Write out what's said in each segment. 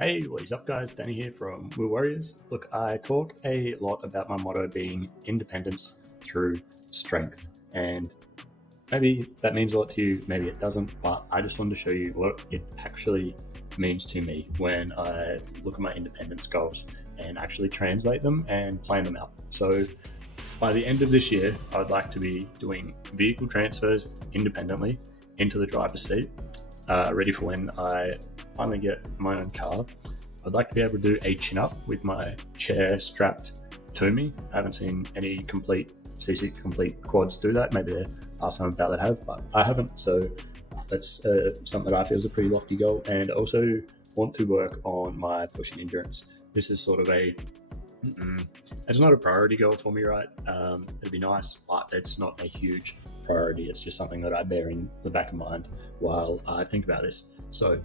Hey, what is up, guys? Danny here from Wheel Warriors. Look, I talk a lot about my motto being independence through strength. And maybe that means a lot to you, maybe it doesn't, but I just wanted to show you what it actually means to me when I look at my independence goals and actually translate them and plan them out. So by the end of this year, I'd like to be doing vehicle transfers independently into the driver's seat, ready for when I finally get my own car. I'd like to be able to do a chin up with my chair strapped to me. I haven't seen any complete C6 complete quads do that. Maybe there are some about that have, but I haven't. So that's something that I feel is a pretty lofty goal. And also want to work on my pushing endurance. This is sort of it's not a priority goal for me, right? It'd be nice, but it's not a huge priority. It's just something that I bear in the back of mind while I think about this. So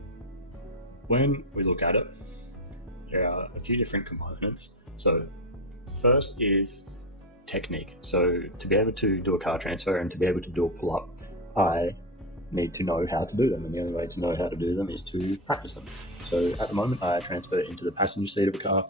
when we look at it, there are a few different components. So first is technique. So to be able to do a car transfer and to be able to do a pull-up, I need to know how to do them, and the only way to know how to do them is to practice them. So at the moment, I transfer into the passenger seat of a car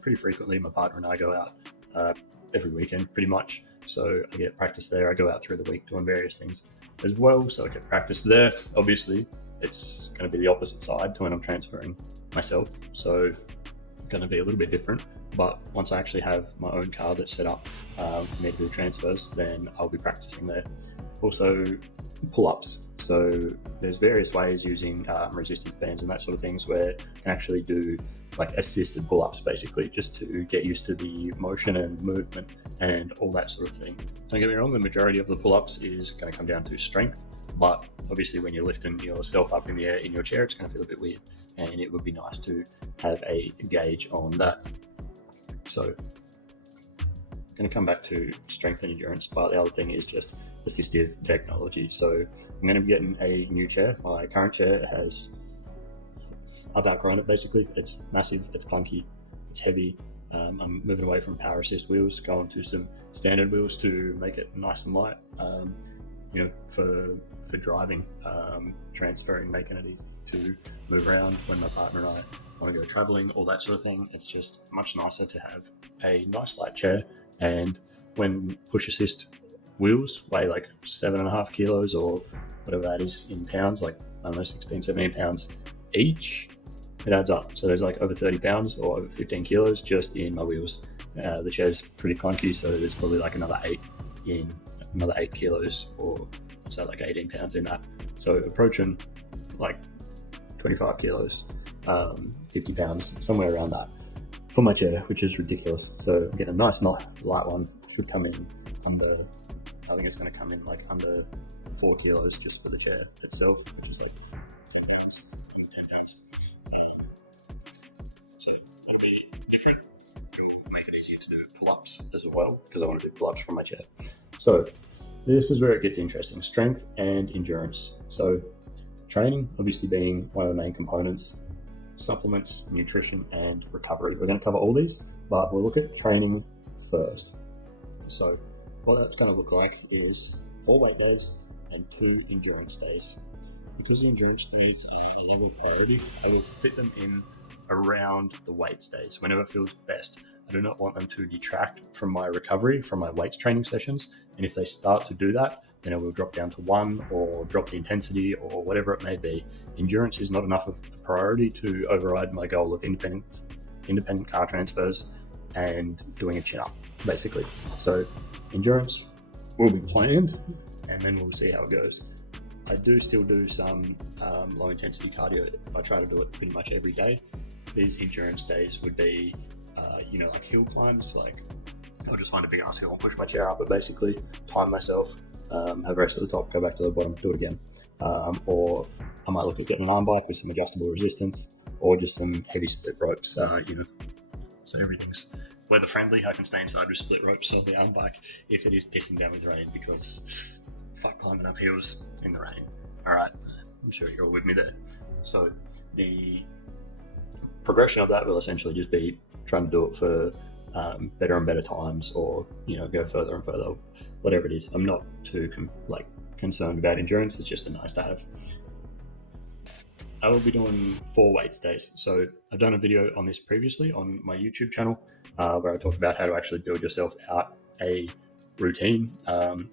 pretty frequently. My partner and I go out every weekend pretty much, so I get practice there. I go out through the week doing various things as well, so I get practice there. Obviously it's going to be the opposite side to when I'm transferring myself, so it's going to be a little bit different. But once I actually have my own car that's set up for me to do transfers, then I'll be practicing there. Also, pull-ups. So there's various ways using resistance bands and that sort of things where you can actually do like assisted pull-ups, basically, just to get used to the motion and movement and all that sort of thing. Don't get me wrong, the majority of the pull-ups is going to come down to strength, but obviously when you're lifting yourself up in the air in your chair, it's going to feel a bit weird, and it would be nice to have a gauge on that. So I'm going to come back to strength and endurance, but the other thing is just assistive technology. So I'm going to be getting a new chair. My current chair I've outgrown it basically. It's massive, it's clunky, it's heavy. I'm moving away from power assist wheels, going to some standard wheels to make it nice and light, for driving, transferring, making it easy to move around when my partner and I want to go traveling, all that sort of thing. It's just much nicer to have a nice light chair. And when push assist wheels weigh like 7.5 kilos or whatever that is in pounds, like I don't know, 16, 17 pounds each, it adds up. So there's like over 30 pounds or over 15 kilos just in my wheels. The chair's pretty clunky, so there's probably like another 8 kilos, or so like 18 pounds in that. So approaching like 25 kilos, 50 pounds, somewhere around that for my chair, which is ridiculous. So I'm getting a nice light one. Should come in under, I think it's going to come in like under 4 kilos just for the chair itself, which is like 10 pounds. So it'll be different. It'll make it easier to do pull-ups as well, because I want to do pull-ups from my chair. So this is where it gets interesting: strength and endurance. So training obviously being one of the main components, supplements, nutrition, and recovery. We're going to cover all these, but we'll look at training first. So what that's going to look like is 4 weight days and 2 endurance days. Because the endurance days are a level priority, I will fit them in around the weights days whenever it feels best. I do not want them to detract from my recovery, from my weights training sessions. And if they start to do that, then I will drop down to 1 or drop the intensity or whatever it may be. Endurance is not enough of a priority to override my goal of independent car transfers and doing a chin up, basically. So endurance will be planned, and then we'll see how it goes. I do still do some low intensity cardio. I try to do it pretty much every day. These endurance days would be like hill climbs. Like I'll just find a big ass hill and push my chair up, but basically time myself, have rest at the top, go back to the bottom, do it again. Or I might look at getting an iron bike with some adjustable resistance, or just some heavy split ropes, so everything's weather friendly. I can stay inside with split ropes on the iron bike if it is pissing down with rain, because fuck climbing up hills in the rain. Alright, I'm sure you're all with me there. So the progression of that will essentially just be trying to do it for better and better times, or go further and further, whatever it is. I'm not too concerned about endurance. It's just a nice to have. I will be doing 4 weights days. So I've done a video on this previously on my YouTube channel where I talk about how to actually build yourself out a routine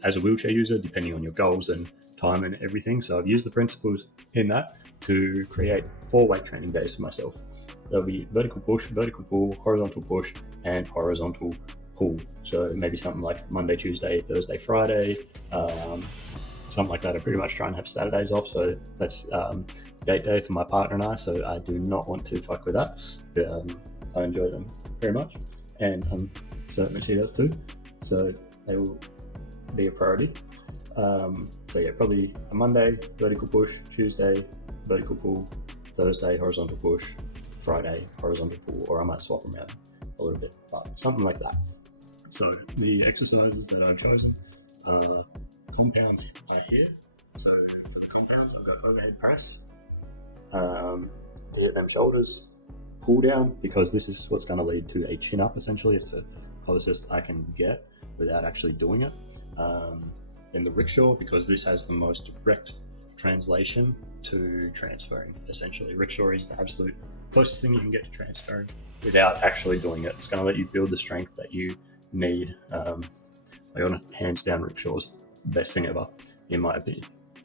as a wheelchair user, depending on your goals and time and everything. So I've used the principles in that to create 4 weight training days for myself. There'll be vertical push, vertical pull, horizontal push, and horizontal pull. So maybe something like Monday, Tuesday, Thursday, Friday, something like that. I pretty much try and have Saturdays off, so that's date day for my partner and I, so I do not want to fuck with that. I enjoy them very much, and I'm certain she does too, so they will be a priority. So yeah, probably a Monday vertical push, Tuesday vertical pull, Thursday horizontal push, Friday horizontal pull, or I might swap them out a little bit, but something like that. So the exercises that I've chosen, compounds are here. So for the compounds, we've got overhead press, to hit them shoulders, pull down, because this is what's going to lead to a chin up essentially. It's the closest I can get without actually doing it. Then the rickshaw, because this has the most direct translation to transferring. Essentially, rickshaw is the absolute closest thing you can get to transferring without actually doing it. It's going to let you build the strength that you need. Hands down, rickshaw's the best thing ever, in my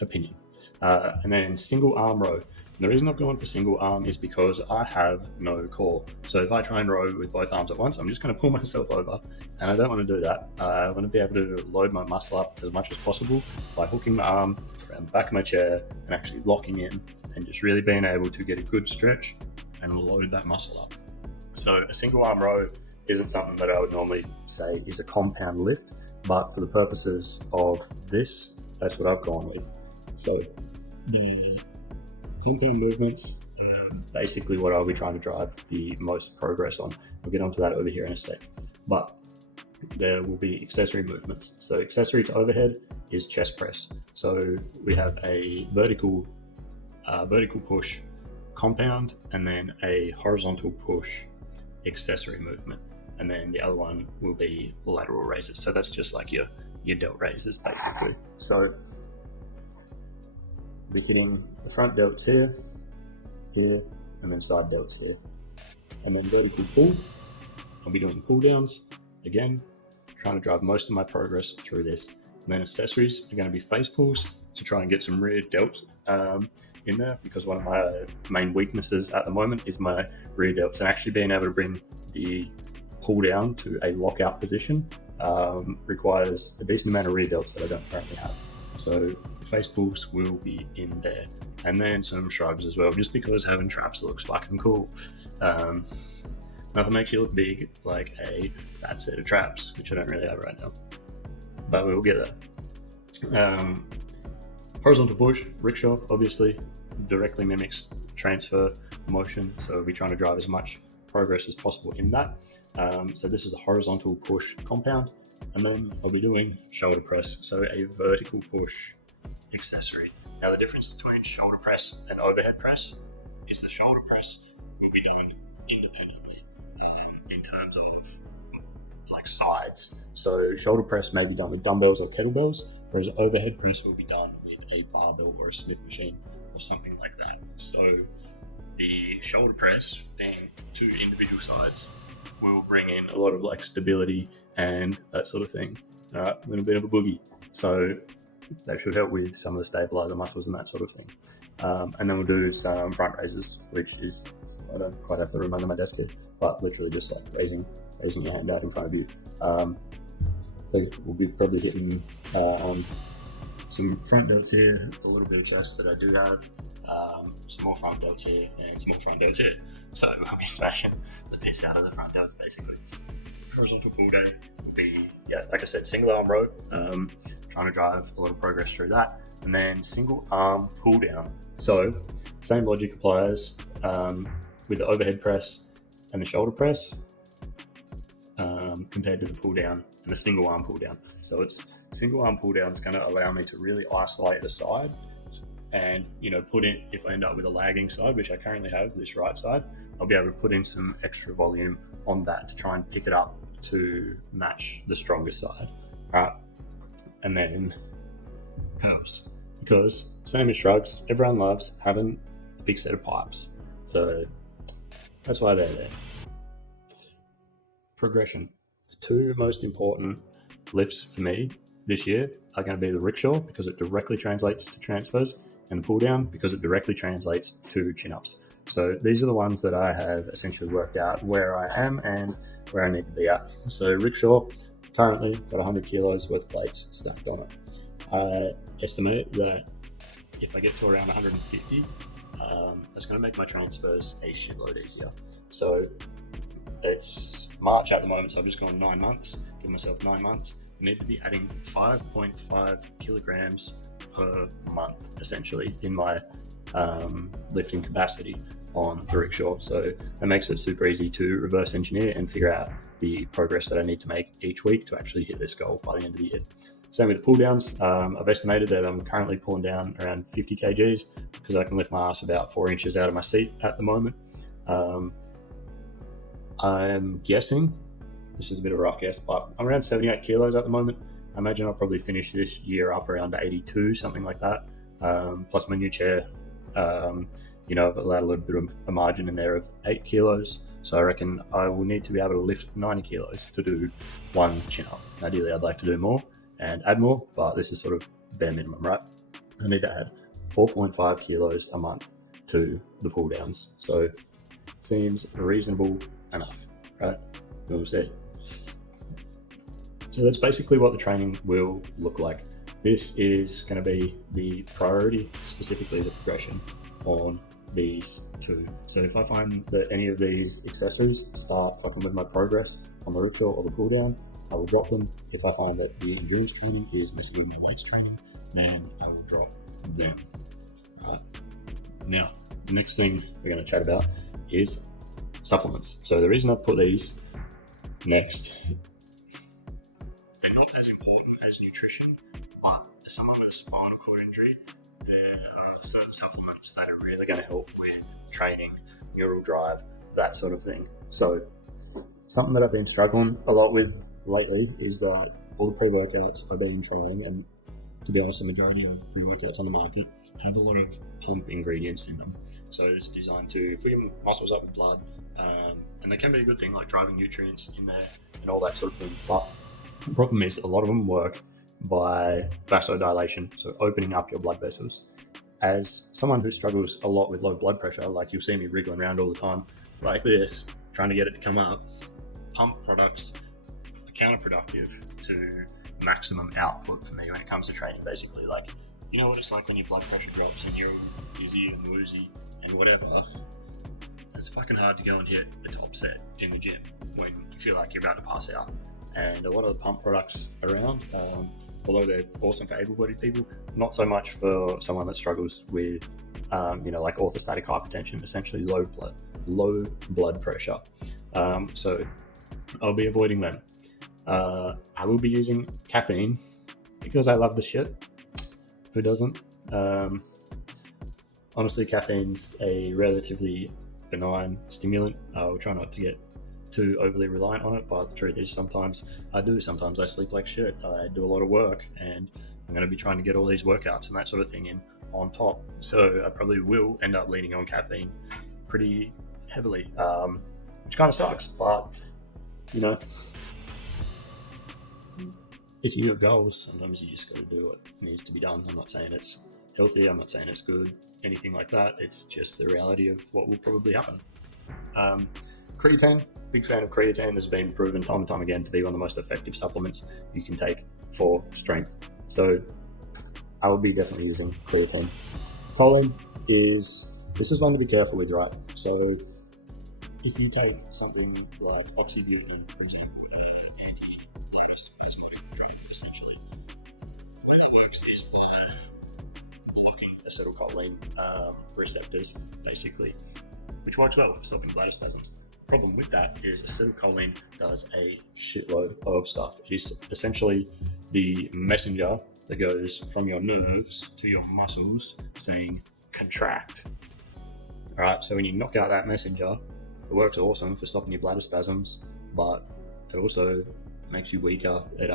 opinion. And then single arm row. And the reason I've gone for single arm is because I have no core. So if I try and row with both arms at once, I'm just going to pull myself over, and I don't want to do that. I want to be able to load my muscle up as much as possible by hooking my arm around the back of my chair and actually locking in, and just really being able to get a good stretch and load that muscle up. So a single arm row isn't something that I would normally say is a compound lift, but for the purposes of this, that's what I've gone with. So the compound movements are basically what I'll be trying to drive the most progress on. We'll get onto that over here in a sec. But there will be accessory movements. So accessory to overhead is chest press. So we have a vertical push compound, and then a horizontal push accessory movement. And then the other one will be lateral raises. So that's just like your delt raises basically. So we'll be hitting the front delts here, and then side delts here. And then vertical pull, I'll be doing pull downs again, trying to drive most of my progress through this. And then accessories are going to be face pulls to try and get some rear delts in there, because one of my main weaknesses at the moment is my rear delts, and actually being able to bring the pull down to a lockout position requires a decent amount of rear delts that I don't currently have. So face pulls will be in there, and then some shrugs as well, just because having traps looks fucking cool. Nothing makes you look big like a fat set of traps, which I don't really have right now, but we will get there. Horizontal push, rickshaw, obviously directly mimics transfer motion, so we'll be trying to drive as much progress as possible in that. So this is a horizontal push compound, and then I'll be doing shoulder press, so a vertical push accessory. Now the difference between shoulder press and overhead press is the shoulder press will be done independently in terms of like sides. So shoulder press may be done with dumbbells or kettlebells, whereas overhead press will be done with a barbell or a Smith machine or something like that. So the shoulder press being 2 individual sides will bring in a lot of like stability and that sort of thing. A little bit of a boogie. So that should help with some of the stabilizer muscles and that sort of thing. And then we'll do some front raises, which is, I don't quite have the room under my desk here, but literally just like raising your hand out in front of you. So we'll be probably hitting some front delts here, a little bit of chest that I do have, some more front delts here, and some more front delts here. So we'll be smashing the piss out of the front delts basically. Horizontal pull day will be, like I said, single arm row, trying to drive a lot of progress through that, and then single arm pull down. So same logic applies with the overhead press and the shoulder press compared to the pull down and the single arm pull down. So it's single arm pull down is going to allow me to really isolate the side, and put in, if I end up with a lagging side, which I currently have, this right side, I'll be able to put in some extra volume on that to try and pick it up to match the stronger side. And then curls, because same as shrugs, everyone loves having big set of pipes. So that's why they're there. Progression. The two most important lifts for me this year are going to be the rickshaw, because it directly translates to transfers, and the pull down because it directly translates to chin-ups. So these are the ones that I have essentially worked out where I am and where I need to be at. So rickshaw, currently got 100 kilos worth of plates stacked on it. I estimate that if I get to around 150, that's going to make my transfers a shitload easier. So it's March at the moment, so I've just gone 9 months, give myself 9 months. I need to be adding 5.5 kilograms per month, essentially, in my lifting capacity on the rickshaw. So that makes it super easy to reverse engineer and figure out the progress that I need to make each week to actually hit this goal by the end of the year. Same with the pull downs. I've estimated that I'm currently pulling down around 50 kgs because I can lift my ass about 4 inches out of my seat at the moment. I'm guessing, this is a bit of a rough guess, but I'm around 78 kilos at the moment. I imagine I'll probably finish this year up around 82, something like that. Plus my new chair, I've allowed a little bit of a margin in there of 8 kilos. So I reckon I will need to be able to lift 90 kilos to do one chin up. Ideally, I'd like to do more and add more, but this is sort of bare minimum, right? I need to add 4.5 kilos a month to the pull downs. So seems reasonable enough, right? You know what I'm saying? So that's basically what the training will look like. This is going to be the priority, specifically the progression on these two. So if I find that any of these excesses start fucking with my progress on the rickshaw or the pull down, I will drop them. If I find that the endurance training is messing with my weights training, then I will drop them. Right. Now, the next thing we're going to chat about is supplements. So the reason I put these next, they're not as important as nutrition, but as someone with a spinal cord injury, there are certain supplements that are really going to help with training, neural drive, that sort of thing. So something that I've been struggling a lot with lately is that all the pre-workouts I've been trying, and to be honest, the majority of pre-workouts on the market have a lot of pump ingredients in them. So it's designed to fill your muscles up with blood, and they can be a good thing, like driving nutrients in there and all that sort of thing. But the problem is a lot of them work by vasodilation, so opening up your blood vessels. As someone who struggles a lot with low blood pressure, like you'll see me wriggling around all the time like this, trying to get it to come up, pump products are counterproductive to maximum output for me when it comes to training. Basically, like, you know what it's like when your blood pressure drops and you're dizzy and woozy and whatever. It's fucking hard to go and hit a top set in the gym when you feel like you're about to pass out. And a lot of the pump products around, although they're awesome for able-bodied people, not so much for someone that struggles with, like orthostatic hypertension, essentially low blood pressure. So I'll be avoiding them. I will be using caffeine because I love the shit. Who doesn't? Honestly, caffeine's a relatively benign stimulant. I'll try not to get too overly reliant on it, but the truth is sometimes I do. Sometimes I sleep like shit. I do a lot of work, and I'm going to be trying to get all these workouts and that sort of thing in on top. So I probably will end up leaning on caffeine pretty heavily, which kind of sucks, but if you have goals, sometimes you just got to do what needs to be done. I'm not saying it's healthy, I'm not saying it's good, anything like that. It's just the reality of what will probably happen. Creatine, big fan of creatine. Has been proven time and time again to be one of the most effective supplements you can take for strength. So I will be definitely using creatine. Choline this is one to be careful with, right? So if you take something like oxybutyn, for example, anti-spasmodic drug, essentially, the way that works is by blocking acetylcholine receptors, basically, which works well for stopping bladder spasms. The problem with that is acetylcholine does a shitload of stuff. It is essentially the messenger that goes from your nerves to your muscles saying contract. All right, so when you knock out that messenger, it works awesome for stopping your bladder spasms, but it also makes you weaker. It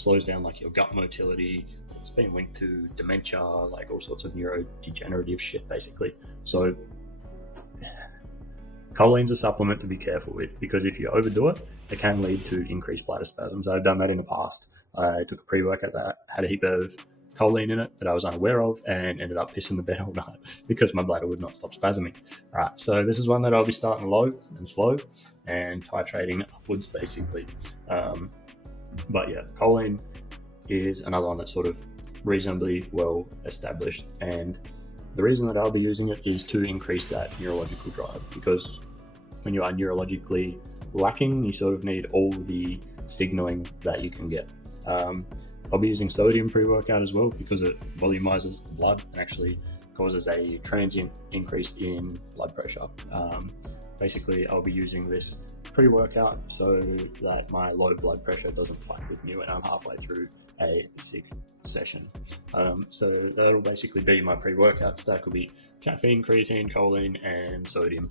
slows down like your gut motility. It's been linked to dementia, like all sorts of neurodegenerative shit, basically. So choline's a supplement to be careful with, because if you overdo it, it can lead to increased bladder spasms. I've done that in the past. I took a pre-workout that had a heap of choline in it that I was unaware of, and ended up pissing the bed all night because my bladder would not stop spasming. All right, so this is one that I'll be starting low and slow and titrating upwards, basically. But yeah, choline is another one that's sort of reasonably well established, and the reason that I'll be using it is to increase that neurological drive, because when you are neurologically lacking, you sort of need all the signaling that you can get. I'll be using sodium pre-workout as well, because it volumizes the blood and actually causes a transient increase in blood pressure. Basically, I'll be using this pre-workout so that my low blood pressure doesn't fight with me when I'm halfway through a sick session. So that'll basically be my pre-workout stack. Will be caffeine, creatine, choline, and sodium.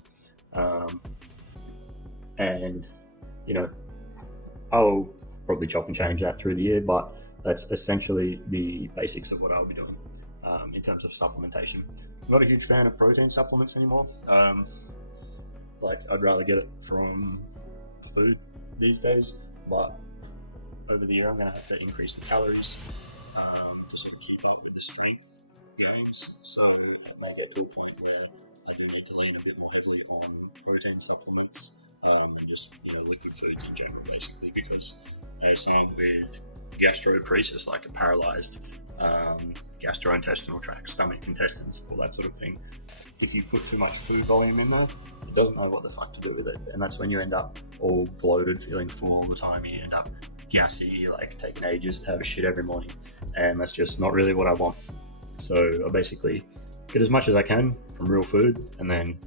And I'll probably chop and change that through the year, but that's essentially the basics of what I'll be doing in terms of supplementation. I'm not a huge fan of protein supplements anymore. I'd rather get it from food these days, but over the year I'm going to have to increase the calories to sort of keep up with the strength gains. So I may get to a point where I do need to lean a bit more heavily on protein supplements and just liquid foods in general, basically, because as someone with gastroparesis, like a paralyzed gastrointestinal tract, stomach, intestines, all that sort of thing, if you put too much food volume in there, it doesn't know what the fuck to do with it, and that's when you end up all bloated, feeling full all the time. You end up gassy, like taking ages to have a shit every morning, and that's just not really what I want. So I basically get as much as I can from real food, and then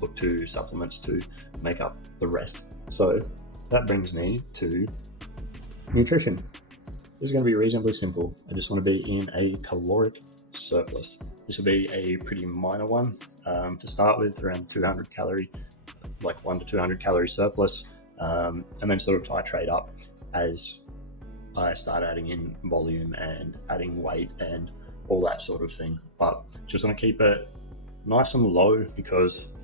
look to supplements to make up the rest. So that brings me to nutrition. This is going to be reasonably simple. I just want to be in a caloric surplus. This will be a pretty minor one to start with, around 200 calorie, like 1 to 200 calorie surplus, and then sort of titrate up as I start adding in volume and adding weight and all that sort of thing. But just want to keep it nice and low, because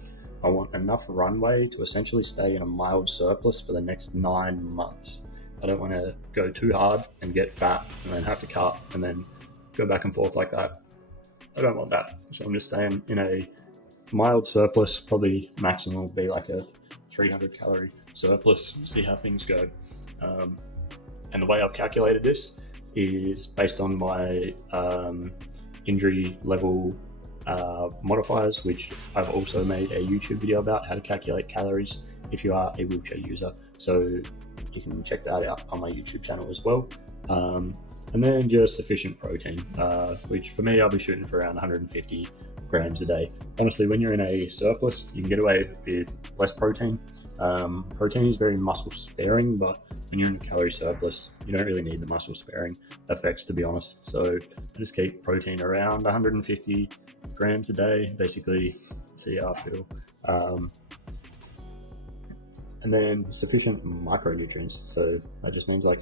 I want enough runway to essentially stay in a mild surplus for the next 9 months. I don't want to go too hard and get fat and then have to cut and then go back and forth like that. I don't want that. So I'm just staying in a mild surplus. Probably maximum will be like a 300 calorie surplus. See how things go. And the way I've calculated this is based on my injury level modifiers, which I've also made a YouTube video about how to calculate calories if you are a wheelchair user. So you can check that out on my YouTube channel as well. And then just sufficient protein, which for me, I'll be shooting for around 150 grams a day. Honestly, when you're in a surplus, you can get away with less protein. Protein is very muscle sparing, but when you're in a calorie surplus, you don't really need the muscle sparing effects, to be honest. So I just keep protein around 150 grams a day, basically, see how I feel. And then sufficient micronutrients. So that just means like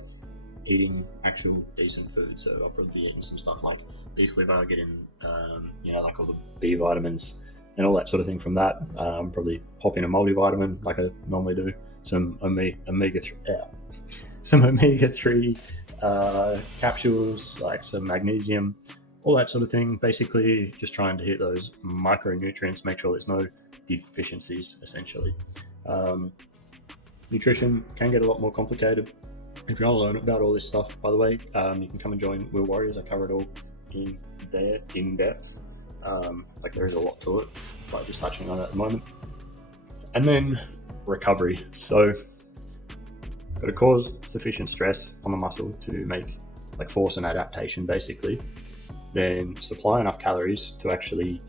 eating actual decent food. So I'll probably be eating some stuff like beef liver, getting like all the B vitamins and all that sort of thing from that. Probably pop in a multivitamin like I normally do. Some omega-3 capsules, like some magnesium, all that sort of thing. Basically, just trying to hit those micronutrients, make sure there's no deficiencies, essentially. Nutrition can get a lot more complicated. If you want to learn about all this stuff, by the way, you can come and join Wheel Warriors. I cover it all in there in depth. There is a lot to it, but just touching on it at the moment. And then recovery. So got to cause sufficient stress on the muscle to make force an adaptation, basically. Then supply enough calories to actually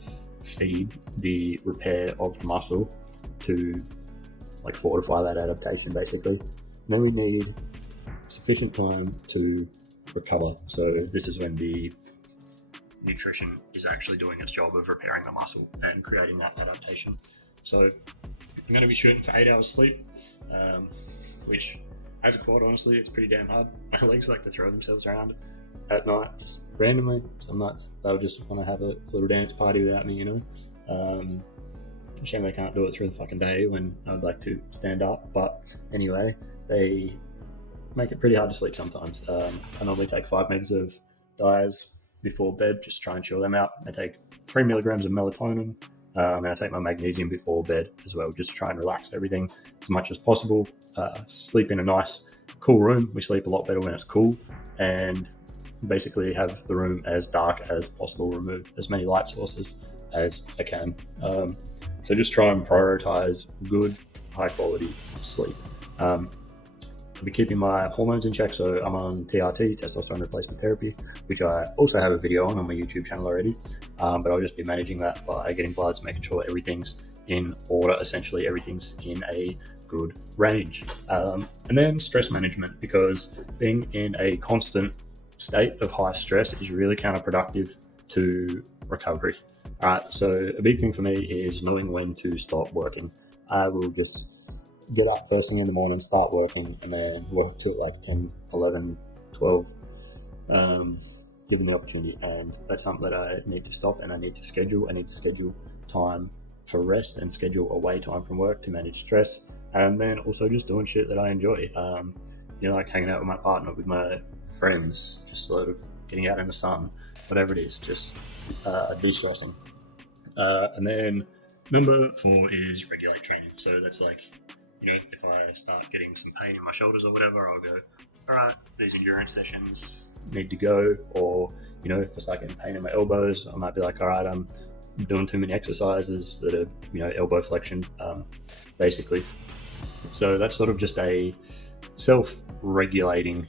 feed the repair of the muscle to fortify that adaptation, basically. And then we need sufficient time to recover. So this is when the nutrition is actually doing its job of repairing the muscle and creating that adaptation. So I'm going to be shooting for 8 hours sleep, which as a quad, honestly, it's pretty damn hard. My legs like to throw themselves around at night, just randomly. Some nights they'll just want to have a little dance party without me, Shame they can't do it through the fucking day when I'd like to stand up. But anyway, they make it pretty hard to sleep sometimes. I normally take 5 mgs of Diaz before bed, just try and chill them out. I take 3 milligrams of melatonin, and I take my magnesium before bed as well, just to try and relax everything as much as possible. Sleep in a nice, cool room. We sleep a lot better when it's cool, and basically have the room as dark as possible. Remove as many light sources as I can. So just try and prioritize good, high quality sleep. I'll be keeping my hormones in check, so I'm on TRT, testosterone replacement therapy, which I also have a video on my YouTube channel already, but I'll just be managing that by getting bloods, making sure everything's in order, essentially everything's in a good range. And then stress management, because being in a constant state of high stress is really counterproductive to recovery. All right, so a big thing for me is knowing when to stop working. I will just get up first thing in the morning, start working, and then work till like 10, 11, 12, given the opportunity. And that's something that I need to stop, and I need to schedule. I need to schedule time for rest and schedule away time from work to manage stress. And then also just doing shit that I enjoy. Like hanging out with my partner, with my friends, just sort of getting out in the sun, whatever it is, just de-stressing. And then number 4 is regulate training. So that's like, if I start getting some pain in my shoulders or whatever, I'll go, all right, these endurance sessions need to go. Or, if I start getting pain in my elbows, I might be like, all right, I'm doing too many exercises that are, elbow flexion, basically. So that's sort of just a self-regulating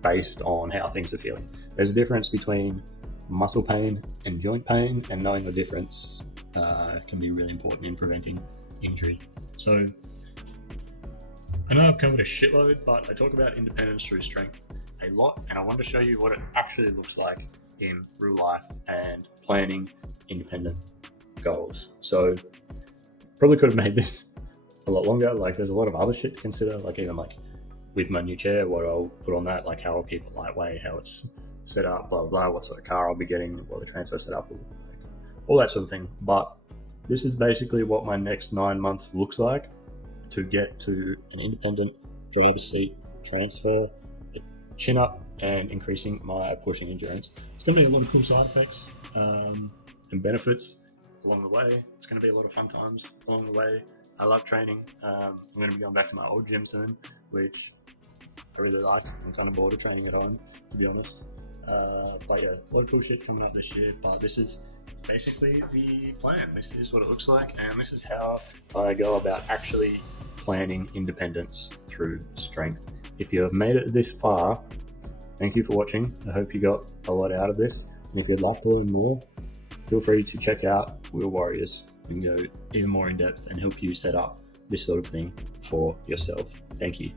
based on how things are feeling. There's a difference between muscle pain and joint pain, and knowing the difference can be really important in preventing injury. So I know I've covered a shitload, but I talk about independence through strength a lot, and I want to show you what it actually looks like in real life and planning independent goals. So probably could have made this a lot longer. Like, there's a lot of other shit to consider, like even like with my new chair, what I'll put on that, like how I'll keep it lightweight, how it's set up, blah, blah, blah, what sort of car I'll be getting, what the transfer setup will look like, all that sort of thing. But this is basically what my next 9 months looks like to get to an independent driver's seat transfer, chin up, and increasing my pushing endurance. It's going to be a lot of cool side effects and benefits along the way. It's going to be a lot of fun times along the way. I love training. I'm going to be going back to my old gym soon, which I really like. I'm kind of bored of training at home, to be honest. But yeah, a lot of cool shit coming up this year. But this is basically the plan. This is what it looks like, and this is how I go about actually planning independence through strength. If you have made it this far, thank you for watching. I hope you got a lot out of this. And if you'd like to learn more, feel free to check out Wheel Warriors. We can go even more in depth and help you set up this sort of thing for yourself. Thank you.